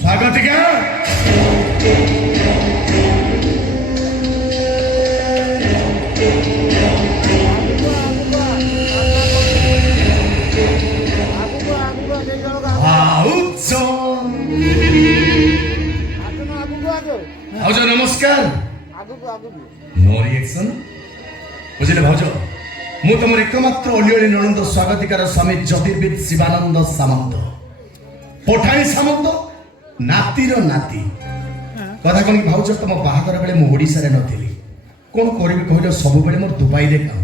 स्वागतिका भाउज नमस्कार no reaction बुझिले भाउज मु तुम एकमात्र अलिअलि नणंद स्वागतिकार स्वामी ज्योतिर्विद शिवानंद सामंत पठाणी सामंत नातीर नाती कथा कौन भाउज तुम बाहागर बेले मु ओडिसा रे नथिली कोन करबी कहलो सब बेले मोर दुबई रे काम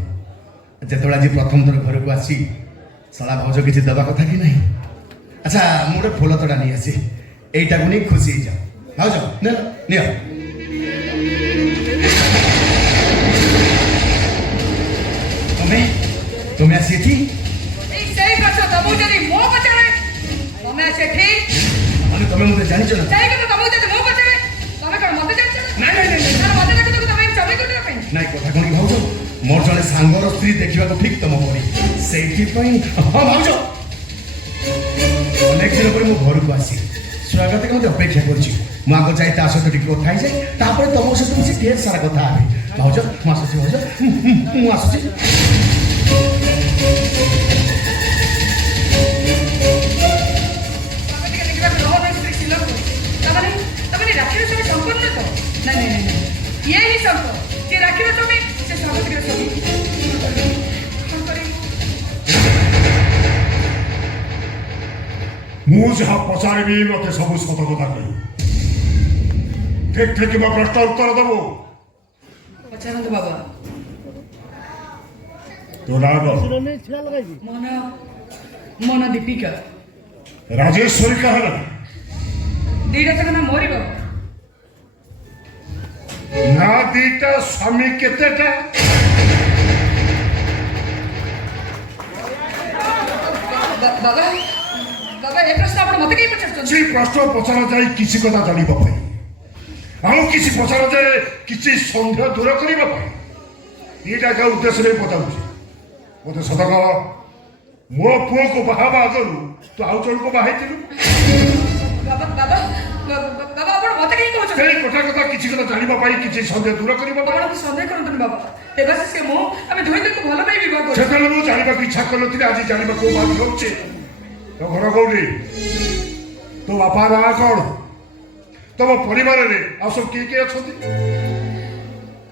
जेतोला जी प्रथम थर घर को आसी सला भाउज किछि दबा कथा कि नहीं अच्छा मोरे फूल तोड़ा नहीं आसी एटा को नहीं खुशी जा भाउज ने निया तुम्हें आसी थी सही प्रश्न तमु जदी मो पचारे तुम्हें आसी थी माने तुम्हें मुझे जानि छ ना सही कथा तमु जदी मो पचारे तुम्हें कोन मते जानि छ ना नहीं नहीं ना मते जानि तो तुम्हें चबई करबे पे नहीं कथा कोनी भाउज मोर जने सांगर स्त्री देखिबा को ठीक तम परी सेठी पई हां भाउज अनेक दिन पर मु घर को आसी स्वागत के मते अपेक्षा करछि मु आगो जाई ता सହିତ टिक उठाई जाई तापर तम से तुम से ढेर सारा कथा आबे भाउज मु आसी भाउज मु आसी ये ही सब जे राखी स्वामी से स्वागत के स्वामी मु जहाँ पचारि मत सब सत कथा कह ठीक ठीक प्रश्न उत्तर देव पचारंत बाबा तो नाम मोना दीपिका राजेश्वरी कहला दीटा जगह ना मोरी ना दीटा स्वामी केतेटा बाबा बाबा ए प्रश्न आपण मते कई पचारछन से प्रश्न पचारा जाय किसी कथा जानिबा पई आउ किसी पचारा जाय किसी संदेह दूर करिबा पई एटा का उद्देश्य रे पचारुछि मते सदा कह मो पुओ को बाहाबा आगरु तो आउ जण को बाहाइतिलु बाबा बाबा बाबा आपण मते कई कहछ से कथा कथा किसी कथा जानिबा पई किसी संदेह दूर करिबा पई आपण संदेह करंतन बाबा देवासी से मो हमें दुई दिन को भलो पाई विवाह कर सेतल मु जानिबा की इच्छा करलथि आज जानिबा को बात होचे तो घर कोठी तो बापा ना कौन तुम परिवार रे आ सब किए अच्छी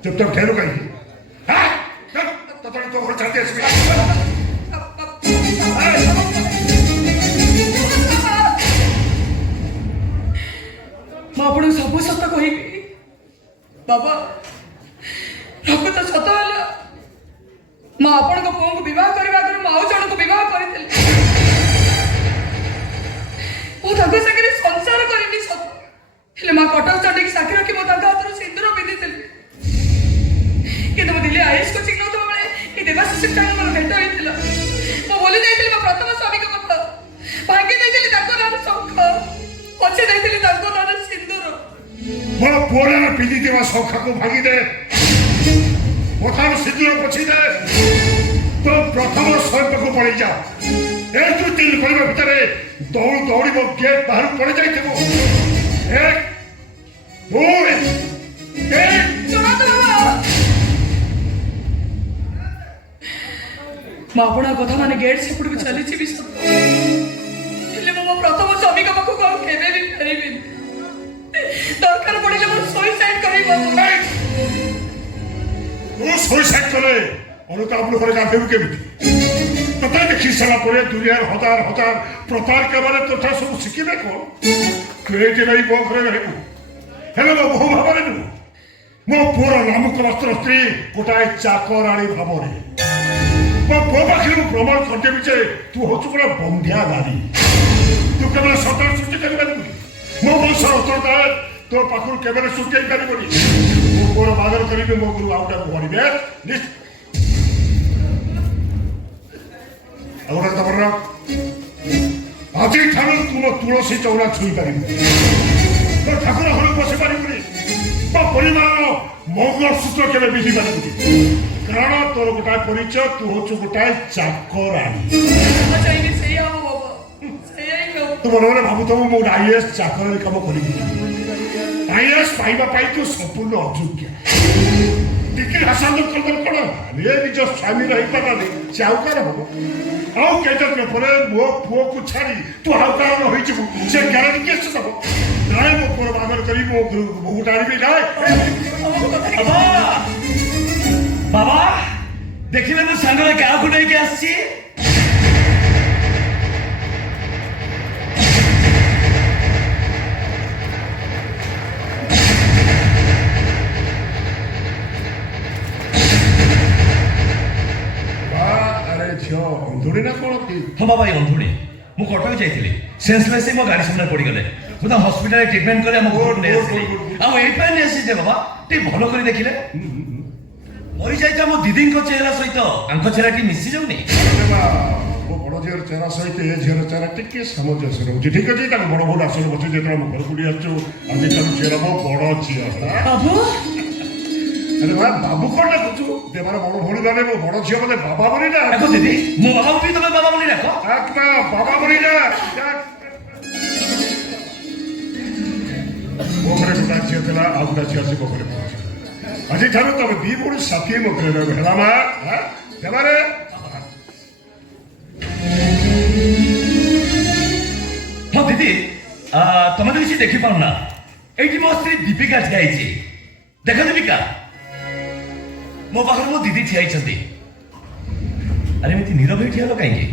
चुपचाप ठहरो कहीं तो घर चाहते मैं आपको सब सत कहि बाबा प्रकृत सत है मैं आपण पुओ को बह करने आगे आउ जन को बह करी संगे संसार करनी सत हेले माँ कटक चंडी साक्षी रखी मो हाथ सिंदूर पिंधि कि दिल्ली आईएस कोचिंग नौता बेले कि देवाशीष टाइम मोर भेट होता मो बोली जाइए मो प्रथम स्वामी कथा भांगी जाइए नाम शंख पछे जाइए नाम सिंदूर मोर पुअर पिंधि शंखा को भांगी दे मथार सिंदूर पछी दे तो प्रथम स्वयं को पड़े जा ए तू तीन कहवा भितर दौड़ दौड़ गेट बाहर पड़ जाइए एक दुई मैं अपना कथा माने गेट सेपट को चली भी हेले मो प्रथम स्वामी का पाखु को केबे भी फेरिबि दरकार पड़िले मो सुसाइड करबो वो सुसाइड करे अनुताप लोक रे गांधेबु केमिति तथा देखि सारा परे दुनियार हजार हजार प्रतार के बारे तथा सब शिखिबे को क्रेज नहीं बो करे रहबु हेले मो बहु भाबरे नु मो पूरा नामक वस्त्र स्त्री गोटाए चाकराणी भाबरे मो पुओ पाखिरु प्रमाण करदेबि जे तू होचु पूरा बंध्या नारी तू केवल सतर सृष्टि करिबा मो वंशर उत्तरदाय तो पाखुर केवल सृष्टि करिबोनी मो पुओर बादर करिबे मो गुरु आउटा भरिबे और तमरा आज ठानु तुम तुलसी चौरा छुई पारिबे तो ठाकुर घर बसि पारिबुनी तो परिवार मंगल सूत्र केबे विधि पारिबुनी कारण तोर गोटाए परिचय तू होचु गोटाए चाकराणी चाहिए सही आओ बाबा सही आओ ତୁ ମନେ ମନେ ଭାବୁଥିବ ମୁଁ ଗୋଟେ ଆଇଏଏସ୍ ଚାକର କାମ କରିବି। ଆଇଏଏସ୍ ପାଇବା ପାଇଁ ତୁ ସମ୍ପୂର୍ଣ୍ଣ ଅଯୋଗ୍ୟ। ଟିକିଏ ହାସାନ କରିଦେଲେ କଣ ଏ ନିଜ ସ୍ୱାମୀର ହେଇପାରିଲାନି ସେ ଆଉ କାହାର ହବ? ଆଉ କେତେ ଦିନ ପରେ ମୋ ପୁଅକୁ ଛାଡ଼ି ତୁ ଆଉ କାହାର ହୋଇଯିବୁ ସେ ଗ୍ୟାରେଣ୍ଟି କିଏ ଦବ? ନାଇଁ ମୋ ପୁଅର ବାହାଘର କରି ମୋ ବୋହୁଟା ଆଣିବି ନାଇଁ। ବାବା ଦେଖିଲେ ମୁଁ ସାଙ୍ଗରେ କାହାକୁ ନେଇକି ଆସିଛି? ଅନ୍ଧୁଡ଼ି ନା କଣ କି? ହଁ ବାବା ଏ ଅନ୍ଧୁଣି। ମୁଁ କଟକ ଯାଇଥିଲି ସେନ୍ସଲେସ୍ ହେଇ ମୋ ଗାଡ଼ି ସାମ୍ନାରେ ପଡ଼ିଗଲେ। ମୁଁ ତ ହସ୍ପିଟାଲରେ ଟ୍ରିଟମେଣ୍ଟ କରି ଆମ ଘରକୁ ନେଇ ଆସିଲି। ଆଉ ଏଇଥିପାଇଁ ନେଇ ଆସିଛି ଯେ ବାବା ଟିକେ ଭଲ କରି ଦେଖିଲେ ମରିଯାଇଥିବା ମୋ ଦିଦିଙ୍କ ଚେହେରା ସହିତ ଆଙ୍କ ଚେହେରାଟି ମିଶି ଯାଉନି? ମୋ ବଡ଼ ଝିଅର ଚେହେରା ସହିତ ଏ ଝିଅର ଚେହେରା ଟିକେ ସାମଞ୍ଜସ୍ୟ ରହୁଛି। ଠିକ ଅଛି ତାକୁ ବଡ଼ ବୋଉ ଆସନ ବସି ଯେତେବେଳେ ଆମ ଘରକୁ ନେଇ ଆସିଛୁ ଆଜି ତାକୁ ଝିଅର ମୋ ବଡ଼ ଝିଅ। ବାବୁ ଆରେ ଭାଇ ବାବୁ କଣ ଡାକୁଛୁ? ଦେବାର ବଡ଼ ଭଉଣୀ ମାନେ ମୋ ବଡ଼ ଝିଅ ମତେ ବାବା ବୋଲି ନା। ଦେଖ ଦିଦି ମୋ ବାବା ବି ତମେ ବାବା ବୋଲି ଡାକ। ବାବା ବୋଲି ନା। ମୋ ଘରେ ଗୋଟା ଝିଅ ଥିଲା ଆଉ ଗୋଟା ଝିଅ ଆସି ମୋ ଘରେ ପହଞ୍ଚିଲା। ଆଜିଠାରୁ ତମେ ଦି ଭଉଣୀ ସାଥୀ ମୋ ଘରେ ରହିବ ହେଲା ମା? ଦେବାରେ ହଁ ଦିଦି ତମେ ତ କିଛି ଦେଖିପାରୁନା ଏଇଠି ମୋ ସ୍ତ୍ରୀ ଦୀପିକା ଠିଆ ହେଇଛି। ଦେଖ ଦୀପିକା ମୋ ପାଖରେ ମୋ ଦିଦି ଠିଆ ହେଇଛନ୍ତି। ଆରେ ଏମିତି ନୀରବ ହେଇ ଠିଆ ହେଲ କାହିଁକି?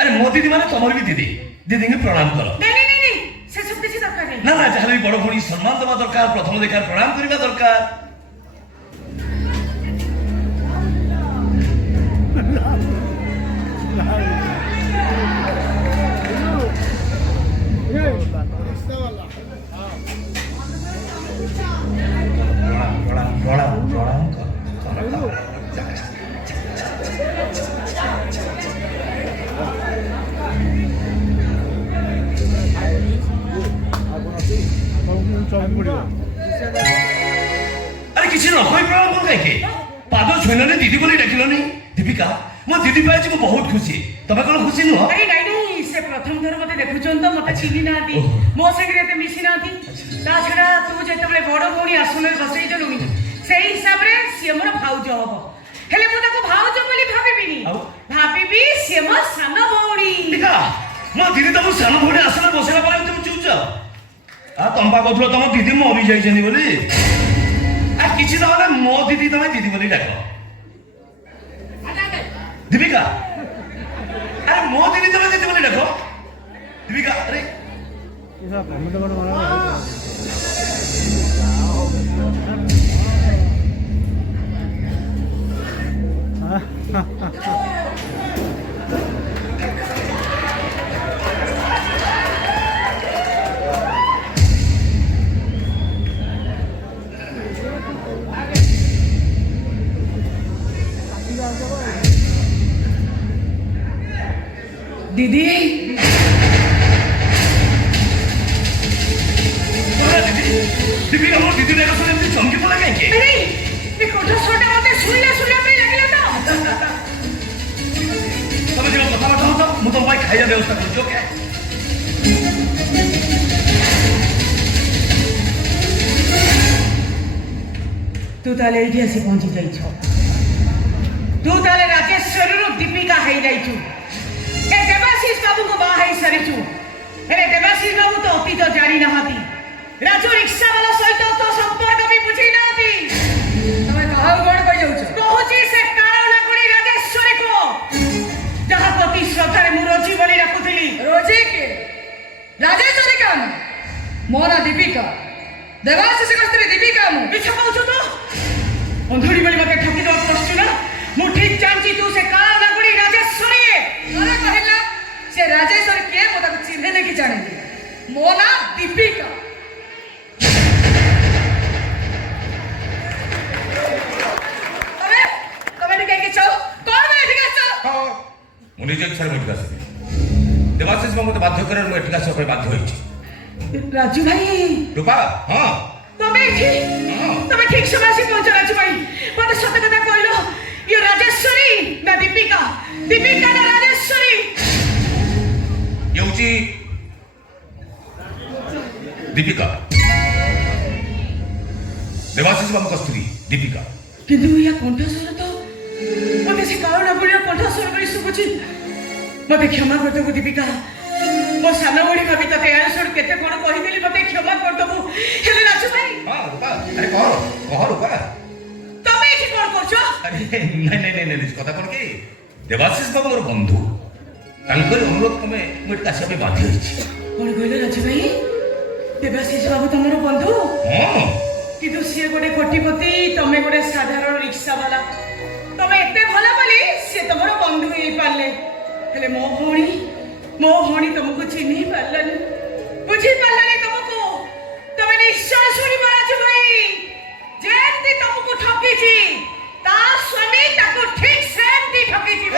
ଆରେ ମୋ ଦିଦି ମାନେ ତମର ବି ଦିଦି। ଦିଦିଙ୍କୁ ପ୍ରଣାମ କର। ସେସବୁ କିଛି ଦରକାର ନାହିଁ। ନା ନା ଯାହାହେଲେ ବି ବଡ଼ ଭଉଣୀ ସମ୍ମାନ ଦେବା ଦରକାର। ପ୍ରଥମ ଦେଖାରେ ପ୍ରଣାମ କରିବା ଦରକାର। আরে কিছু না কই প্রণাম কর কাইকে? পাদ ছুঁইলনি দিদি বলি ডাকিলনি। দীপিকা মো দিদি পাইছি মু বহুত খুশি। তবে কোন খুশি নুহ? আরে নাই নাই সে প্রথম থর মতে দেখুছন তো মতে চিনি নাতি মো সঙ্গে এতে মিশি নাতি। তা ছড়া তু যেতবেলে বড় ভৌণী আসনের বসাই দেলুনি সেই হিসাবে সে মোর ভাউজ হব। হেলে মু তাকে ভাউজ বলি ভাবিবিনি। ভাবিবি সে মোর সান ভৌণী। দীপিকা মো দিদি তমু সান ভৌণী আসনে বসাইলা পরে তুমি চুপ যাও। আর তম্পা কହୁଥିଲ ତମ ଦିଦି ମରି ଯାଇଛନ୍ତି ବୋଲି। আর କିଛି ନହେଲେ ମୋ ଦିଦି ତମେ ଦିଦି ବୋଲି ଡାକ। ଦୀପିକା ଆରେ ମୋ ଦିଦି ତମେ ଦିଦି ବୋଲି ଡାକ। ଦୀପିକା ଆରେ দিদি দীপিকা মোর দিদি ডাক শুনে এমনি চমকি পড়া কাইকে? আরে এই কথা শোনা মতে শুনলে পরে লাগিলা তো। তবে যেন কথাবার্তা হতো মু তোম পাই খাইয়া ব্যবস্থা করছি। ওকে তু তাহলে এইটি আসি পৌঁছি যাইছ। তু তাহলে রাজেশ্বরীর দীপিকা হয়ে যাইছু। এ দেবাশিষ বাবুকে বাহা হয়ে সারিছু। হেলে দেবাশিষ বাবু তো অতীত জানি নাহাতি। রাজু রিক্সাওয়ালা সহিত তো সম্পর্ক বি বুঝি নাহাতি। তুমি কাহাও গড় কই যাউছ? কহুছি সে কারণ করি রাজেশ্বরী কো যাহা প্রতি শ্রদ্ধারে মু রোজি বলি রাখুছিলি। রোজি কে? রাজেশ্বরী কাম মো না দীপিকা। দেবাশিষ স্ত্রী দীপিকা মু। মিছা কହୁছ তো? অন্ধুরি বলি মতে ঠকি দেওয়া কষ্ট না। মু ঠিক জানছি তু সে কারণ করি রাজেশ্বরী। আরে কহিলা সে রাজেশ্বরী কে মো তাকে চিহ্নে দেখি জানিনি। মো না দীপিকা। তবে এটি কে চাও? কোন মে ঠিক আছে? ମୁଁ ନିଜ ଇଚ୍ଛାରେ ମୁଁ ଏଠିକି ଆସିବି। ଦେବାଶିଷ ମୋତେ ବାଧ୍ୟ କରିବାରୁ ମୁଁ ଏଠିକି ଆସିବା ପାଇଁ ବାଧ୍ୟ ହୋଇଛି। রাজু ভাই ରୂପା ହଁ তুমি ঠিক সময় আসি পৌঁছ রাজু ভাই। মতে সত্য কথা কইল ইয়ে রাজেশ্বরী না দীপিকা? দীপিকা না রাজেশ্বরী? ଇଏ ହେଉଛି दीपिका देवाशीष बाबू स्त्री दीपिका କିନ୍ତୁ ୟା କଣ୍ଠସ୍ୱର ତ ମୋତେ ସେ କାରଣ ବୁଢ଼ୀର କଣ୍ଠସ୍ୱର ଭଳି ଶୁଭୁଛି। ମୋତେ କ୍ଷମା କରିଦେବୁ ଦୀପିକା। ମୋ ସାନ ଭଉଣୀ ଭାବି ତତେ ଏହାର ଶୁଣ କେତେ କ'ଣ କହିଦେଲି, ମୋତେ କ୍ଷମା କରିଦେବୁ। ହେଲେ ରାଜୁ ଭାଇ ହଁ ରୂପା ଆରେ କହ ରୂପା ତମେ ଏଠି କ'ଣ କରୁଛ? ଆରେ ନାଇଁ କଥା କ'ଣ କି ଦେବାଶିଷ ବାବୁ ମୋର ବନ୍ଧୁ ତାଙ୍କରି ଅନୁରୋଧ ତମେ ମୁଁ ଏଠି ଆସିବା ପାଇଁ ବାଧ୍ୟ ହେଇଛି। କ'ଣ କହିଲେ ରାଜୁ ଭାଇ? ଦେବାଶିଷ ବାବୁ ତମର ବନ୍ଧୁ? ହଁ କିନ୍ତୁ ସିଏ ଗୋଟେ କୋଟିପତି, ତମେ ଗୋଟେ ସାଧାରଣ ରିକ୍ସାବାଲା। ତମେ ଏତେ ଭଲ ବୋଲି ସିଏ ତମର ବନ୍ଧୁ ହେଇପାରିଲେ। ହେଲେ ମୋ ଭଉଣୀ ତମକୁ ଚିହ୍ନି ପାରିଲାନି, ବୁଝିପାରିଲାନି ତମକୁ। ତମେ ନିଶ୍ଚୟ ଶୁଣିବ ରାଜୁ ଭାଇ, ଯେମିତି ତମକୁ ଠକିଛି ତା ସ୍ୱାମୀ ତାକୁ ଠିକ୍ ସେମିତି ଠକିଥିବ।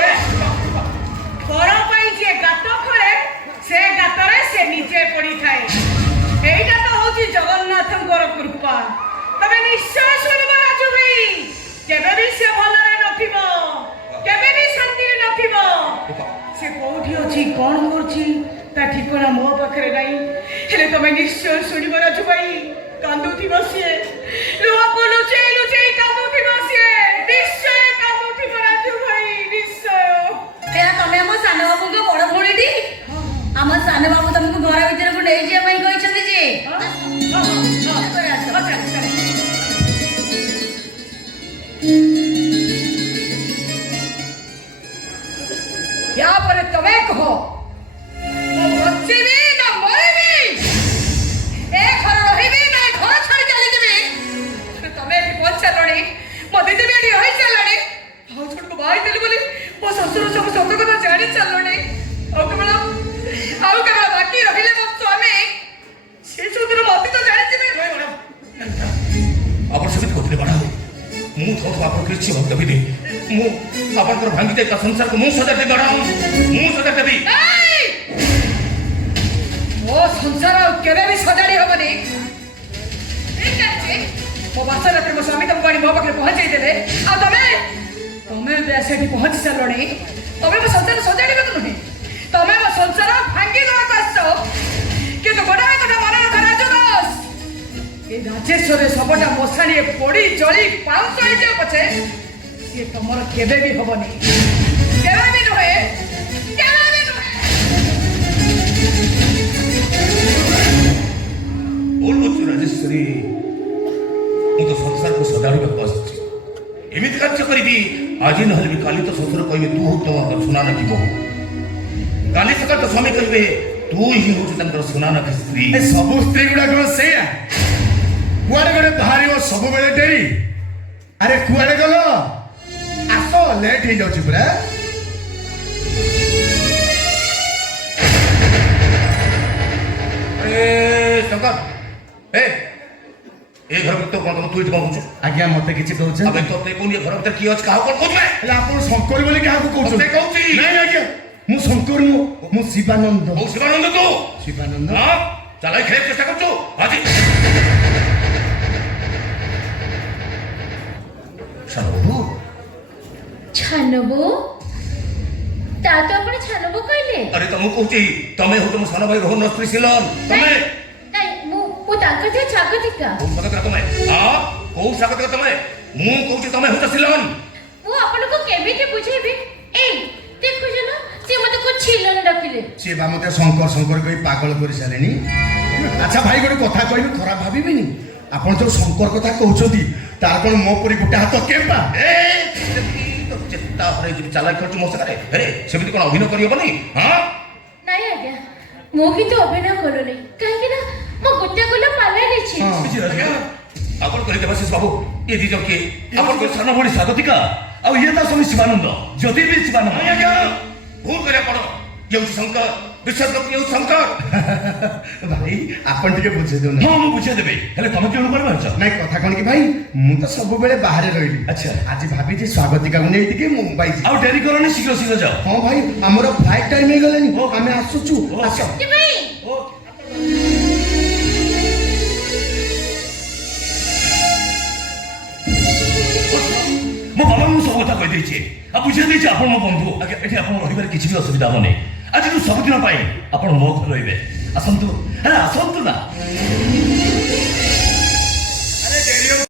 ପର ପାଇଁ ଯିଏ ଗାତ ଖୋଳେ ସେ ଗାତରେ ସେ ନିଜେ ପଡ଼ିଥାଏ। ଏଇଟା ତ ହଉଛି ଜଗନ୍ନାଥଙ୍କର କୃପା। ତମେ ନିଶ୍ଚୟ ଶୁଣିବ ରାଜୁ ଭାଇ, କେବେ ବି ସେ ଭଲରେ ନଥିବ, କେବେ ବି ଶାନ୍ତିରେ ନଥିବ। ସେ କୋଉଠି ଅଛି କ'ଣ କରୁଛି ତା ଠିକଣା ମୋ ପାଖରେ ନାହିଁ। ହେଲେ ତମେ ନିଶ୍ଚୟ ଶୁଣିବ ରାଜୁ ଭାଇ, କାନ୍ଦୁଥିବ ସିଏ, ଲୁହକୁ ଲୁଚେଇ ଲୁଚେଇ କାନ୍ଦୁଥିବ ସିଏ, ନିଶ୍ଚୟ କାନ୍ଦୁଥିବ ରାଜୁ ଭାଇ, ନିଶ୍ଚୟ। ତମେ ଆମ ସାନ ବାବୁଙ୍କ ବଡ ଭଉଣୀଟି? ଆମ ସାନ ବାବୁ ତମକୁ ଘର ଭିତରକୁ ନେଇଯିବା ପାଇଁ କହିଛନ୍ତି ଯେ। ୟା ପରେ ତମେ କହ, ମୁଁ ବଞ୍ଚିବି ନା ମରିବି, ଏ ଘର ରହିବି ନା ଏ ଘର ଛାଡ଼ି ଚାଲିଯିବି। ତମେ ଏଠି ପହଞ୍ଚିସାରିଲଣି, ମୋ ଦିଦି ବି ଏଠି ରହିସାରିଲାଣି। ଆଉ ଜଣକୁ ବାହା ହେଇଥିଲି ବୋଲି ମୋ ଶ୍ୱଶୁର ସବୁ ସତ କଥା ଜାଣି ସାରିଲଣି। ଆଉ କେବଳ ବାକି ରହିଲେ ମୋ ସ୍ୱାମୀ, ସେ ସବୁଦିନ ମତେ ତ ଜାଣିଯିବେ। ଆପଣ ସେମିତି କହୁଥିଲେ ବଡ଼ ମୁଁ ଆପଣ କିଛି ଭକ୍ତବିଧି ମୁଁ ଆପଣଙ୍କର ଭାଙ୍ଗି ଯାଇଥିବା ସଂସାରକୁ ମୁଁ ସଜା ଦେବି ବଡ଼ ମୁଁ ସଜା ଦେବି। ମୋ ସଂସାର କେବେ ବି ସଜାଡ଼ି ହବନି। ଠିକ ଅଛି, ମୋ ବାସ ରାତ୍ରି ମୋ ସ୍ୱାମୀ ତମକୁ ଆଣି ମୋ ପାଖରେ ପହଞ୍ଚେଇ ଦେଲେ। ଆଉ ତମେ ସେଠି ପହଞ୍ଚି ସାରିଲଣି। ତମେ ମୋ ସଂସାର ସଜାଡ଼ିବାକୁ ନୁହେଁ, ତମେ ମୋ ସଂସାର ଭାଙ୍ଗି ଦେବାକୁ ଆସିଛ। କିନ୍ତୁ ଗୋଟାଏ କଥା ମନେ ରଖ ରାଜୁ ଦାସ, ଏ ରାଜେଶ୍ୱରରେ ସବୁଟା ମଶାଣିଏ ପୋଡ଼ି ଜଳି ପାଉଁଶ ହେଇଯିବ ପଛେ ସିଏ ତମର କେବେ ବି ହବନି, କେବେ ବି ନୁହେଁ, କେବେ ବି ନୁହେଁ। ଭୁଲ କରୁଛୁ ରାଜେଶ୍ୱରୀ, ମୁଁ ତ ସଂସାରକୁ ସଜାଡ଼ିବାକୁ ଆସିଛି। ଏମିତି କାର୍ଯ୍ୟ କରିବି ଆଜି ନହେଲେ ବି କାଲି ତ ଶ୍ୱଶୁର କହିବେ ତୁ ତମ ସୁନା ନଖି ବୋହୁ, କାଲି ସକାଳ ତ ସ୍ୱାମୀ କହିବେ ତୁ ହିଁ ହଉଛୁ ତାଙ୍କର ସୁନା ନଖି ସ୍ତ୍ରୀ। ସବୁ ସ୍ତ୍ରୀ ଗୁଡାକ ସେଇଆ, କୁଆଡେ ଗୋଟେ ବାହାରିବ ସବୁବେଳେ ଡେରି। ଆରେ କୁଆଡେ ଗଲ? ଆସ, ଲେଟ୍ ହେଇଯାଉଛି ପୁରା। ଶଙ୍କର ଏ ଘର ଭିତରେ କଣ ତୁ ଏଠି କଣ କହୁଛୁ? ଆଜ୍ଞା ମତେ କିଛି କହୁଛନ୍ତି? ତତେ କହୁନି ଘର ଭିତରେ କିଏ ଅଛି କାହାକୁ କଣ କହୁଛୁ? ହେଲେ ଆପଣ ଶଙ୍କର ବୋଲି କାହାକୁ କହୁଛନ୍ତି? ତତେ କହୁଛି। ନାଇଁ ଆଜ୍ଞା, ମୁଁ ଶଙ୍କର ନୁହଁ, ମୁଁ ଶିବାନନ୍ଦ। ହଉ ଶିବାନନ୍ଦ ତୁ ଶିବାନନ୍ଦ? ହଁ ଚାଲାଇ ଖେଳିବାକୁ ଚେଷ୍ଟା କରୁଛୁ ଆଜି। ସାନବୋହୁ ଛାନବୁ ତା ତ ଆପଣ ଛାନବୁ କହିଲେ। ଆରେ ତମକୁ କହୁଛି ତମେ ହଉ ତମ ସାନ ଭାଇ ରୋହନ ସ୍ତ୍ରୀ ସିଲନ। ତମେ ନାଇଁ ମୁଁ ତାଙ୍କ ଯେ ସ୍ୱାଗତିକା। କୋଉ ସ୍ୱାଗତିକା ତମେ? ହଁ କୋଉ ସ୍ୱାଗତିକା ତମେ? ମୁଁ କହୁଛି ତମେ ହଉଛ ସିଲନ। ମୁଁ ଆପଣଙ୍କୁ କେମିତି ବୁଝେଇବି? ଏଇ ଦେଖୁଛ ନା ସେ ମତେ କୋ ଛିଲନ ଡାକିଲେ। ସିଏ ବା ମତେ ଶଙ୍କର ଶଙ୍କର କହି ପାଗଳ କରି ସାରିଲେଣି। ଆଚ୍ଛା ଭାଇ ଗୋଟେ କଥା କହିବି, ଖରାପ ଭାବିବେନି। ଆପଣ ଯୋଉ ଶଙ୍କର କଥା କହୁଛନ୍ତି ତାର କଣ ମୋ ପରି ଗୋଟେ ହାତ କେମ୍ପା? ଚେତା ହରେଇ ଚାଲାକ କରୁଛୁ ମୋ ସାଙ୍ଗରେ। ଆରେ ସେମିତି କଣ ଅଭିନୟ କରିହବନି? ହଁ ନାଇଁ ଆଜ୍ଞା, ମୁଁ କିନ୍ତୁ ଅଭିନୟ କଲୁନି, କାହିଁକି ନା ମୁଁ ଗୋଟେ ଗୁଲ ପାଲା ଦେଇଛି। ଆପଣ କରି ଦେବାଶିଷ ବାବୁ ଇଏ ଦି ଜଣ କିଏ? ଆପଣଙ୍କ ସାନ ଭଉଣୀ ସ୍ୱାଗତିକା ଆଉ ଇଏ ତା ସ୍ୱାମୀ ଶିବାନନ୍ଦ, ଜ୍ୟୋତିର୍ବିଦ ଶିବାନନ୍ଦ। ଆଜ୍ଞା ଭୁଲ କରିବା ପଡ, ଇଏ ହଉଛି ଶଙ୍କର, ବିଶ୍ୱାସ କର ଇଏ ହଉଛି ଶଙ୍କର। ଭାଇ ଆପଣ ଟିକେ ବୁଝେଇ ଦଉନ। ହଁ ମୁଁ ବୁଝେଇ ଦେବି, ହେଲେ ତମେ କେଉଁ କରିପାରୁଛ? ନାଇଁ କଥା କଣ କି ଭାଇ, ମୁଁ ତ ସବୁବେଳେ ବାହାରେ ରହିଲି। ଆଚ୍ଛା। ଆଜି ଭାବିଛି ସ୍ୱାଗତିକାକୁ ନେଇ ଟିକେ ମୁମ୍ବାଇ ଯିବି। ଆଉ ଡେରି କରନି, ଶୀଘ୍ର ଶୀଘ୍ର ଯାଅ। ହଁ ଭାଇ, ଆମର ଫ୍ଲାଇଟ୍ ଟାଇମ୍ ହେଇଗଲାଣି, ଓ। ଆମେ ଆସୁଛୁ। ଓ। ଆସ। ଭାଇ ମୋ ବାବାଙ୍କୁ ସବୁ କଥା କହିଦେଇଛି ଆଉ ବୁଝେଇ ଦେଇଛି ଆପଣ ମୋ ବନ୍ଧୁ। ଆଜ୍ଞା ଏଠି ଆପଣ ରହିବାରେ କିଛି ବି ଅସୁବିଧା ହବନି। ଆଜିଠୁ ସବୁଦିନ ପାଇଁ ଆପଣ ମୋ ଘରେ ରହିବେ। ଆସନ୍ତୁ ଆରେ ଆସନ୍ତୁ ନା